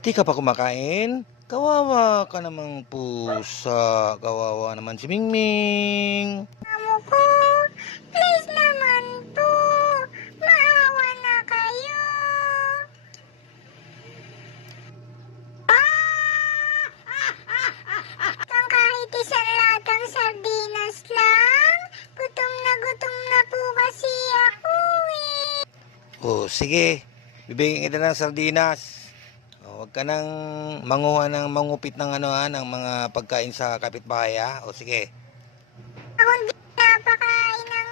Di ka pa kumakain? Kawawa ka namang pusa. Kawawa naman si Mingming. Amo ko, please naman po. Maawa na kayo. Kang kahit isang latang sardinas lang. Gutom na po kasi ako eh. O sige, bibigyan kita ng sardinas. Huwag ka nang manguha ng mangupit ng ng mga pagkain sa kapitbahay ha. O sige. Ako hindi napakain ng